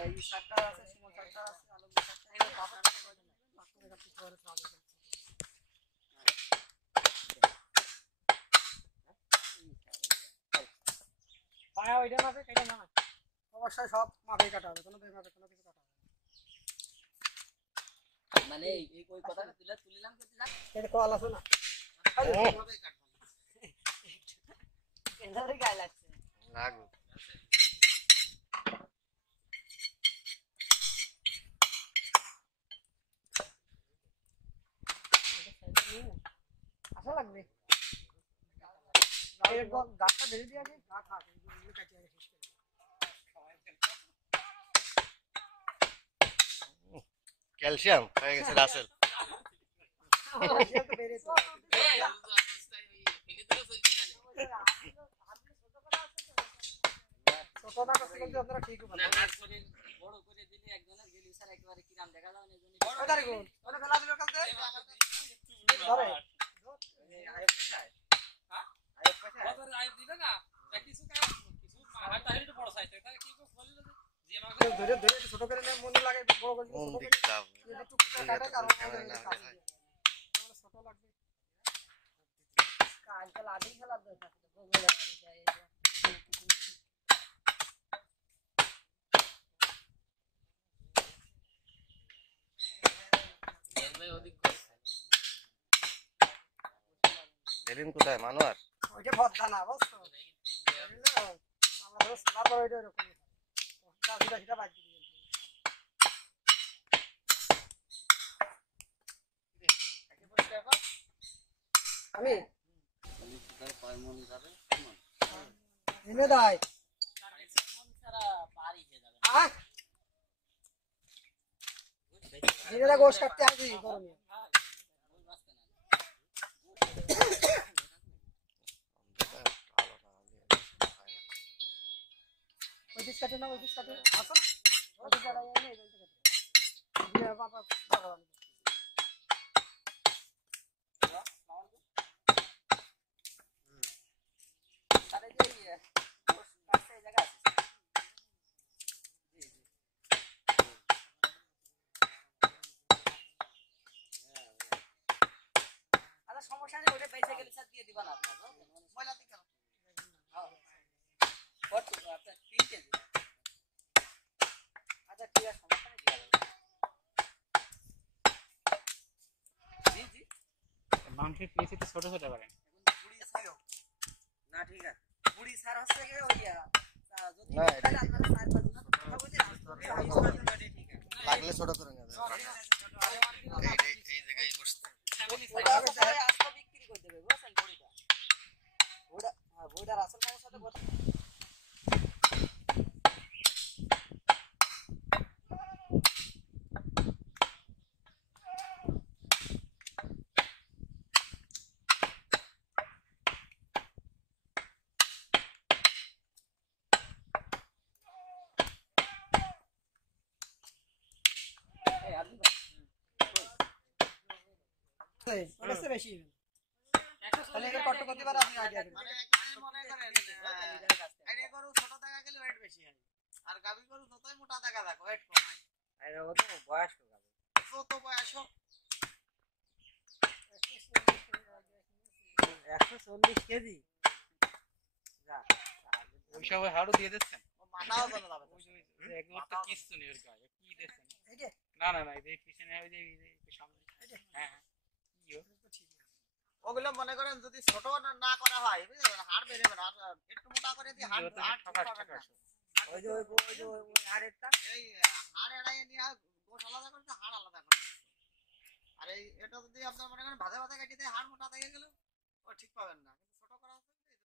এই সরকার আছে, সুমন সরকার আছে, আলমগীর সরকার, এই বাবা পায়া ওইটা মাপে কেটে না, অবশ্যই সব মাপে কাটা হবে, কোনো বেমাপে কোনো কিছু কাটা হবে মানে এই কই কথাটা তুলিলাম কি জান এটা কল আছে না এইভাবে কাটবো এন্দারে গায় লাগছে লাগু আশা লাগবে এই গাছটা ধরে দিয়ে আছে গাছ থাকে এগুলো কাটিয়ে আগে শেষ করে ক্যালসিয়াম হয়ে গেছে রাসেল ক্যালসিয়াম তো বেড়ে তো ছোটটা করতে গেলে আপনারা ঠিকই বলেন না শরীর বড় করে দিলে একজনের গেলি স্যার একেবারে কিরাম দেখা যাবে না এজন্য বড় গাড়ি কোন ওটা ফেলা দিল কালকে ধরে এই আয়ব কোথায় হ্যাঁ আয়ব কোথায় কত আয়ব দিবে না কিছু মাথা তাহলে তো বড় সাইজ তাহলে কি বলি যে মাকে ধরে ধরে ছোট করে নেয় মনে লাগে বড় করে কোন ছোট করে দিকে যাব এটা টুকটা কাটা কারণ ছোট লাগবে কালকে লাঠি খেলার দরকার বলে বাড়ি যায় দেলিন কোথায় মানুয়ার ওইটা ভদ্দা না বুঝছো আমরা রোজ না করে ওইটা এরকম সেটা সেটা বাদ দিয়ে আমি কয় মন যাবে এনে দাই সারা পারি হয়ে যাবে আহ এনে গোশ কাটতে আসি গরমে ওই দিস কাটে না ওই দিস কাটে আসো ওই দিস কাটা যায় না এই দিস কাটে দিয়ে বাবা ভগবান আরে যে কাছে জায়গা আছে জি জি আরে সমস্যা নেই ওটা পয়সা গেলে স্যার দিয়ে দিবা না আপনারা ময়লা দিকে হ্যাঁ কত আপনার 3 কেজি আচ্ছা ঠিক আছে সমস্যা নেই জি জি মাংসের পিস একটু ছোট ছোট করেন বুড়ি ছাড়ো না ঠিক আছে বুড়ি ছাড় হচ্ছে কি ওইয়া যদি না, এটা তাহলে আপনারা 4-5 জন কথা বলে ঠিক আছে লাগলে ছোট করে নেবে এই জায়গায় বসতে ওটা সবাই আস্ত বিক্রি করে দেবে বুঝছেন বুড়িটা ওটা হ্যাঁ বুড়িটার আসল মাংস সাথে কথা এই আপনি ওটা সে বেশি তাহলে এটা কত করতে পারে আপনি আইডিয়া দিন মানে মনে করেন আইডিয়া করু ছোট টাকা গেলে ওয়েট বেশি হয় আর গাবি করু যতই মোটা টাকা থাকো ওয়েট কম হয় আরে ও তো বয়স্ক গাবে যত বয়স হোক 140 কেজি যা ওই সব হাড়ু দিয়ে দিচ্ছেন ও মাথাও চলে যাবে একবার তো কিচ্ছু নেই ওর গায়ে কি দিচ্ছেন এইটা না না না এই পিছনে ওই যে সামনে হ্যাঁ হ্যাঁ কি ওগুলো মনে করেন যদি ছোট না করা হয় বুঝলেন হাড় বেড়ে যাবে আর একটু মোটা করে দিয়ে হাড় ওই যে ওই হাড়েরটা এই হাড় এড়াইয়ে নিয়ে গোশ আলাদা করতে হাড় আলাদা করতে আর এই এটা যদি আপনার মনে করেন ভাজা ভাজা কাটিয়ে দিয়ে হাড় মোটা থেকে গেল ও ঠিক পাবেন না কিন্তু